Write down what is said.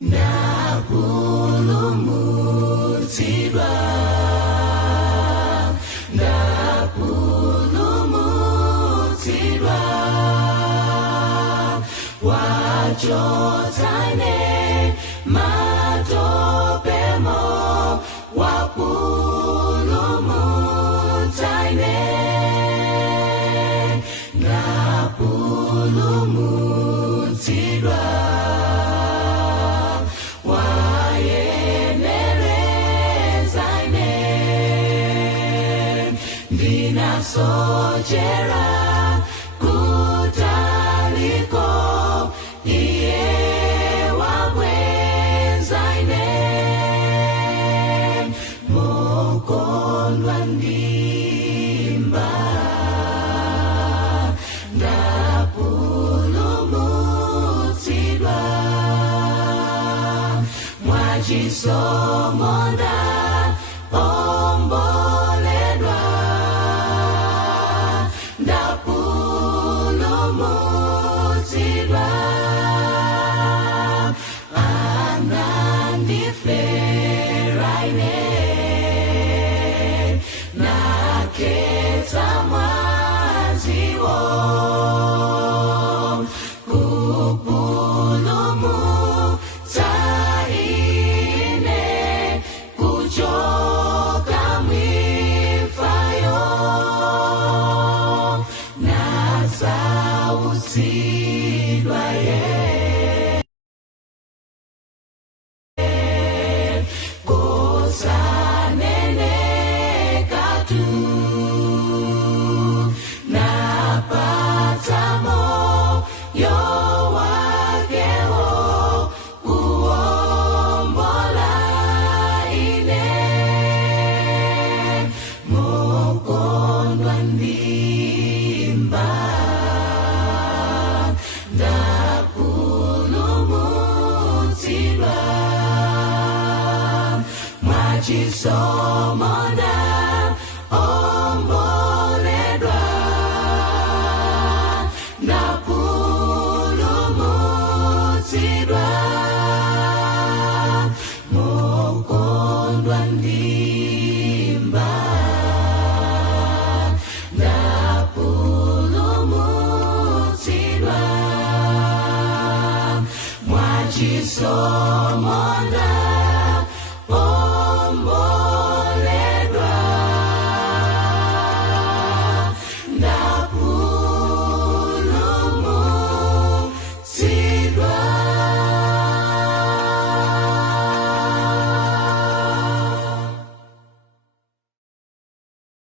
Ndapulumutsidwa, ndapulumutsidwa, wachotsane matopemo, wapulumutsane, ndapulumutsidwa. Sochera kutaliko iye wabwezaine mokondwa ndimba ndapulumutsidwa mwachisomo ndaomboledwa ndapulumutsidwa anandiferaine nakhetsa mwaziwo kupulumutsa ine kuchoka mwifayo nasautsidwa kosanenekatu napatsamo yowakewo kuombola ine mokondwa ndimba ndapulumutsidwa mwachisomo ndaomboledwa ndapulumutsidwa mokondwa ndimba ndapulumutsidwa mwachisomo